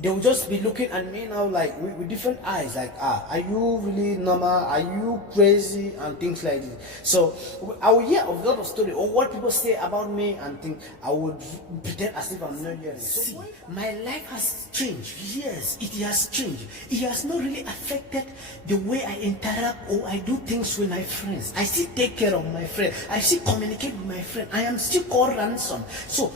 they will just be looking at me now like with different eyes, like, are you really normal, are you crazy, and things like this. So I will hear of a lot of story or what people say about me and think I would pretend as if I'm not hearing. So my life has changed. Yes, it has changed. It has not really affected the way I interact or I do things with my friends. I still take care of my friends, I still communicate with my friend, I am still called ransom. So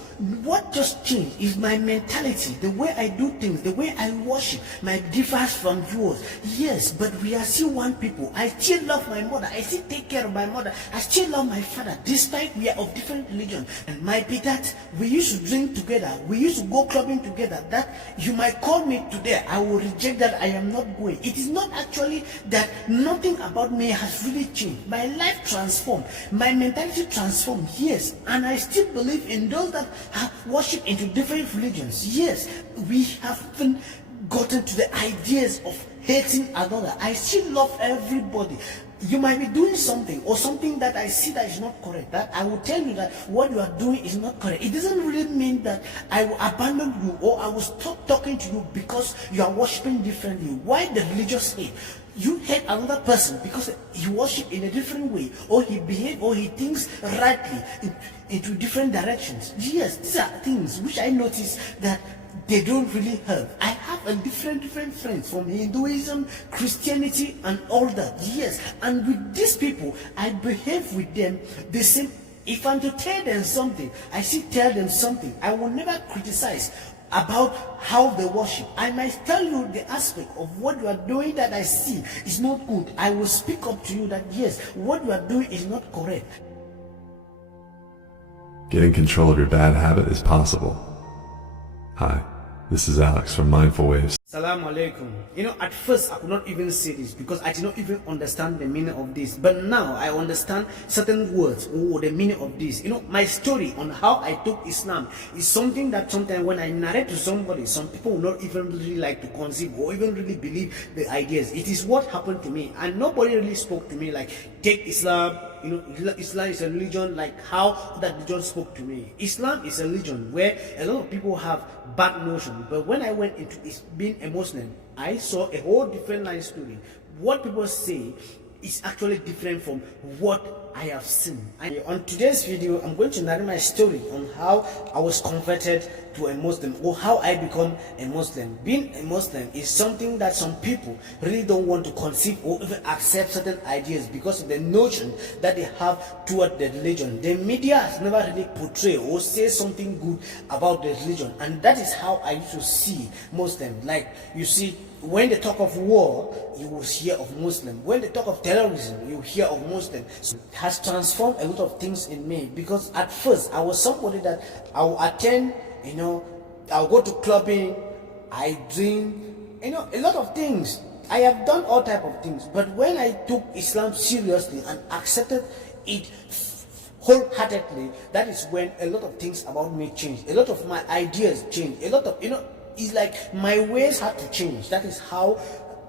what just changed is my mentality, the way I do things, the way I worship might differs from yours. Yes, but we are still one people. I still love my mother, I still take care of my mother, I still love my father, despite we are of different religion. And might be that we used to drink together, we used to go clubbing together, that you might call me today, I will reject that, I am not going. It is not actually that nothing about me has really changed. My life transformed, my mentality transformed, yes, and I still believe in those that have worship into different religions. Yes, we haven't gotten to the ideas of hating another. I still love everybody. You might be doing something or something that I see that is not correct, that I will tell you that what you are doing is not correct. It doesn't really mean that I will abandon you or I will stop talking to you because you are worshiping differently. Why the religious hate? You hate another person because he worship in a different way, or he behave, or he thinks rightly into different directions. Yes, these are things which I notice that they don't really help. I have a different friends from Hinduism, Christianity, and all that. Yes, and with these people, I behave with them the same. If I'm to tell them something, I still tell them something. I will never criticize about how they worship. I might tell you the aspect of what you are doing that I see is not good. I will speak up to you that yes, what you are doing is not correct. Getting control of your bad habit is possible. Hi, this is Alex from Mindful Waves. Assalamu alaikum. At first I could not even say this because I did not even understand the meaning of this. But now I understand certain words or the meaning of this. My story on how I took Islam is something that sometimes when I narrate to somebody, some people will not even really like to conceive or even really believe the ideas. It is what happened to me, and nobody really spoke to me like, take Islam. Islam is a religion like how that religion spoke to me. Islam is a religion where a lot of people have bad notion, but when I went into being a Muslim, I saw a whole different line story. What people say is actually different from what I have seen. On today's video, I'm going to narrate my story on how I was converted to a Muslim or how I become a Muslim. Being a Muslim is something that some people really don't want to conceive or even accept certain ideas because of the notion that they have toward the religion. The media has never really portrayed or say something good about the religion, and that is how I used to see Muslims. Like, you see, when they talk of war, you will hear of Muslim. When they talk of terrorism, you hear of Muslim. So it has transformed a lot of things in me, because at first I was somebody that I will attend, I'll go to clubbing, I drink, a lot of things. I have done all type of things. But when I took Islam seriously and accepted it wholeheartedly, that is when a lot of things about me changed. A lot of my ideas changed. A lot of, it's like my ways had to change. That is how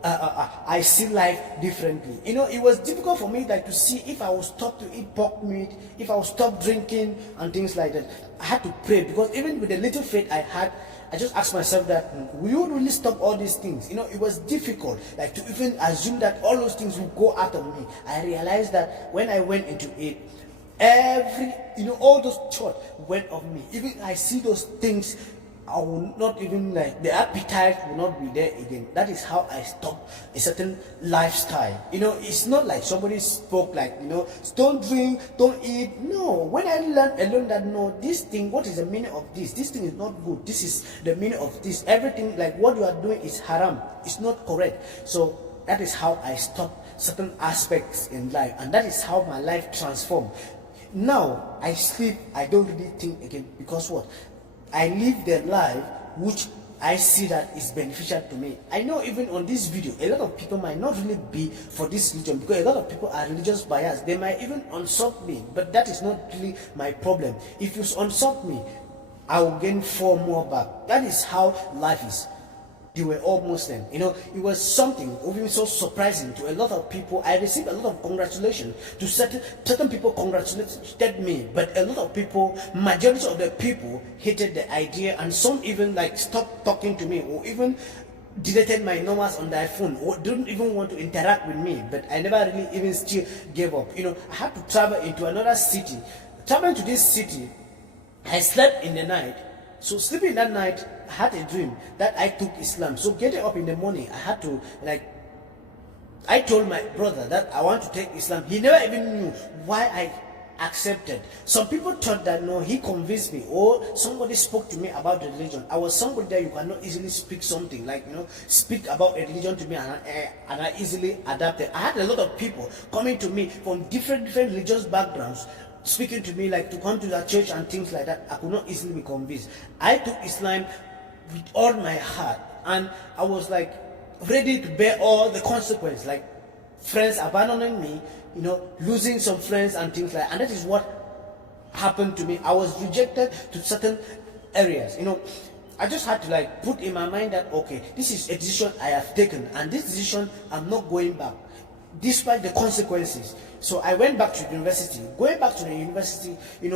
I see life differently. It was difficult for me to see if I would stop to eat pork meat, if I would stop drinking and things like that. I had to pray, because even with the little faith I had, I just asked myself that, will you really stop all these things? It was difficult to even assume that all those things would go out of me. I realized that when I went into it, all those thoughts went off me. Even I see those things, I will not even the appetite will not be there again. That is how I stopped a certain lifestyle. It's not like somebody spoke don't drink, don't eat. No, when I learned that, no, this thing, what is the meaning of this? This thing is not good. This is the meaning of this. Everything, what you are doing is haram. It's not correct. So that is how I stopped certain aspects in life, and that is how my life transformed. Now I sleep, I don't really think again, because what? I live the life which I see that is beneficial to me. I know even on this video, a lot of people might not really be for this religion, because a lot of people are religious biased. They might even unsub me, but that is not really my problem. If you unsub me, I will gain 4 more back. That is how life is. they were all Muslim. You know, it was something even so surprising to a lot of people. I received a lot of congratulations to certain people congratulated me, but a lot of people, majority of the people hated the idea, and some even like stopped talking to me or even deleted my numbers on their phone or didn't even want to interact with me. But I never really even still gave up. You know, I had to travel into another city. Traveling to this city, I slept in the night. So sleeping that night, I had a dream that I took Islam. So getting up in the morning, I had to I told my brother that I want to take Islam. He never even knew why I accepted. Some people thought that no, he convinced me or somebody spoke to me about the religion. I was somebody that you cannot easily speak something speak about a religion to me, and I easily adapted. I had a lot of people coming to me from different religious backgrounds, speaking to me to come to the church and things like that. I could not easily be convinced. I took Islam with all my heart, and I was ready to bear all the consequences, friends abandoning me, losing some friends and things like that. And that is what happened to me. I was rejected to certain areas. I just had to put in my mind that okay, this is a decision I have taken, and this decision I'm not going back despite the consequences. So I went back to the university. Going back to the university,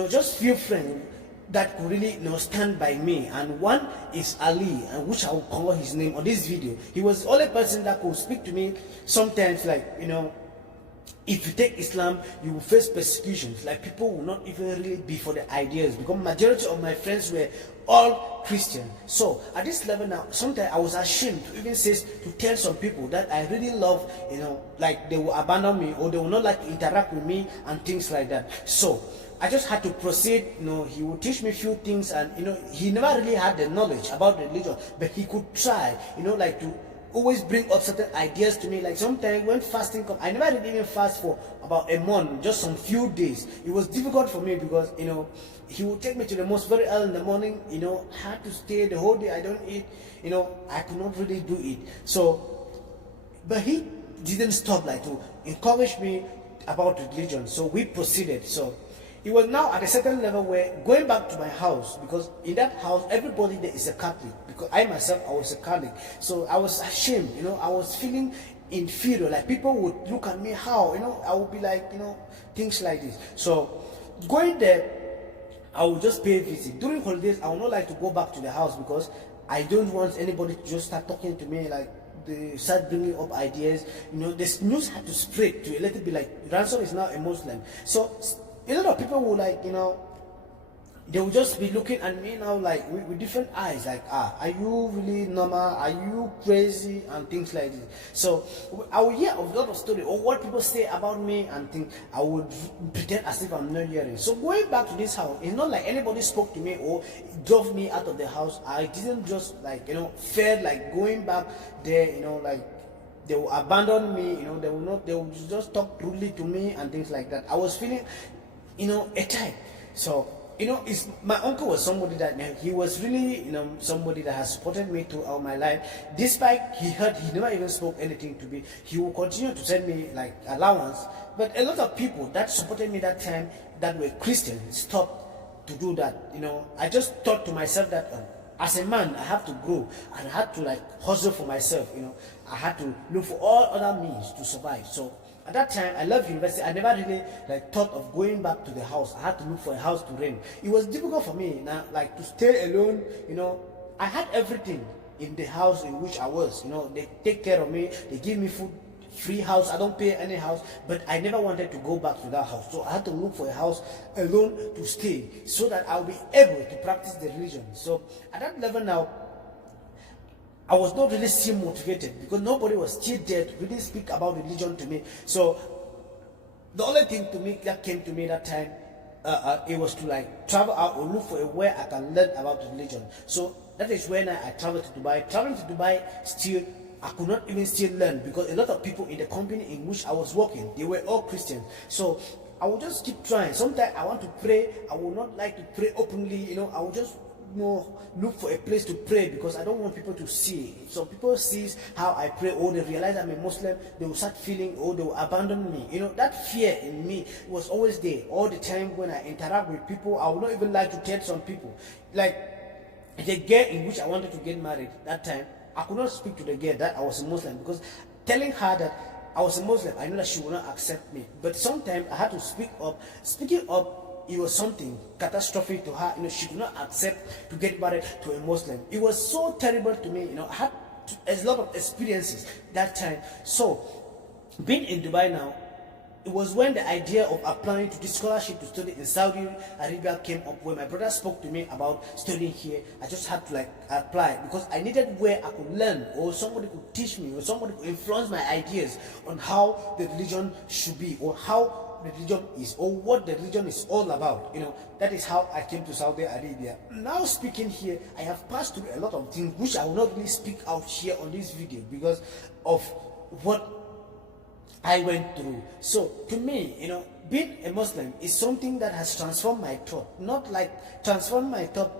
just few friends that could really stand by me, and one is Ali, and which I will call his name on this video. He was the only person that could speak to me sometimes if you take Islam, you will face persecutions. People will not even really be for the ideas, because majority of my friends were all Christian. So at this level now, sometimes I was ashamed to even tell some people that I really love, they will abandon me or they will not like to interact with me and things like that. So I just had to proceed. He would teach me a few things, and he never really had the knowledge about religion, but he could try, to always bring up certain ideas to me. Sometimes when fasting come, I never did even fast for about a month, just some few days. It was difficult for me because he would take me to the mosque very early in the morning. I had to stay the whole day. I don't eat. I could not really do it. So, but he didn't stop to encourage me about religion. So we proceeded. So it was now at a certain level where going back to my house, because in that house everybody there is a Catholic, because I myself, I was a Catholic. So I was ashamed, I was feeling inferior. People would look at me how, I would be things like this. So going there, I would just pay a visit. During holidays, I would not like to go back to the house, because I don't want anybody to just start talking to me they start bringing up ideas. This news had to spread to a little bit Ransom is now a Muslim. So a lot of people will they will just be looking at me now with different eyes, are you really normal, are you crazy, and things like this. So I will hear a lot of stories or what people say about me and think I would pretend as if I'm not hearing. So going back to this house, it's not anybody spoke to me or drove me out of the house. I didn't just felt going back there, they will abandon me, they will just talk rudely to me and things like that. I was feeling a type. So my uncle was somebody that he was really somebody that has supported me throughout my life. Despite he never even spoke anything to me. He will continue to send me allowance. But a lot of people that supported me that time that were Christian stopped to do that. I just thought to myself that as a man I have to grow, and I had to hustle for myself. I had to look for all other means to survive. So at that time, I left university. I never really thought of going back to the house. I had to look for a house to rent. It was difficult for me now, to stay alone. I had everything in the house in which I was. They take care of me. They give me food, free house. I don't pay any house. But I never wanted to go back to that house. So I had to look for a house alone to stay, so that I'll be able to practice the religion. So at that level now, I was not really still motivated, because nobody was still there to really speak about religion to me. So the only thing that came to me that time, it was to travel out or look for where I can learn about religion. So that is when I traveled to Dubai. Traveling to Dubai, still I could not even still learn, because a lot of people in the company in which I was working, they were all Christians. So I would just keep trying. Sometimes I want to pray. I would not like to pray openly. I would just look for a place to pray, because I don't want people to see. So people see how I pray, or they realize I'm a Muslim, they will start feeling, or they will abandon me. That fear in me was always there all the time. When I interact with people, I would not even like to tell some people. The girl in which I wanted to get married that time, I could not speak to the girl that I was a Muslim, because telling her that I was a Muslim, I know that she would not accept me. But sometimes I had to speak up. Speaking up, it was something catastrophic to her. She could not accept to get married to a Muslim. It was so terrible to me. I had a lot of experiences that time. So, being in Dubai now, it was when the idea of applying to this scholarship to study in Saudi Arabia came up. When my brother spoke to me about studying here, I just had to apply, because I needed where I could learn, or somebody could teach me, or somebody could influence my ideas on how the religion should be, or how the religion is, or what the religion is all about. That is how I came to Saudi Arabia. Now speaking here, I have passed through a lot of things which I will not really speak out here on this video because of what I went through. So to me, being a Muslim is something that has transformed my thought. Not like transformed my thought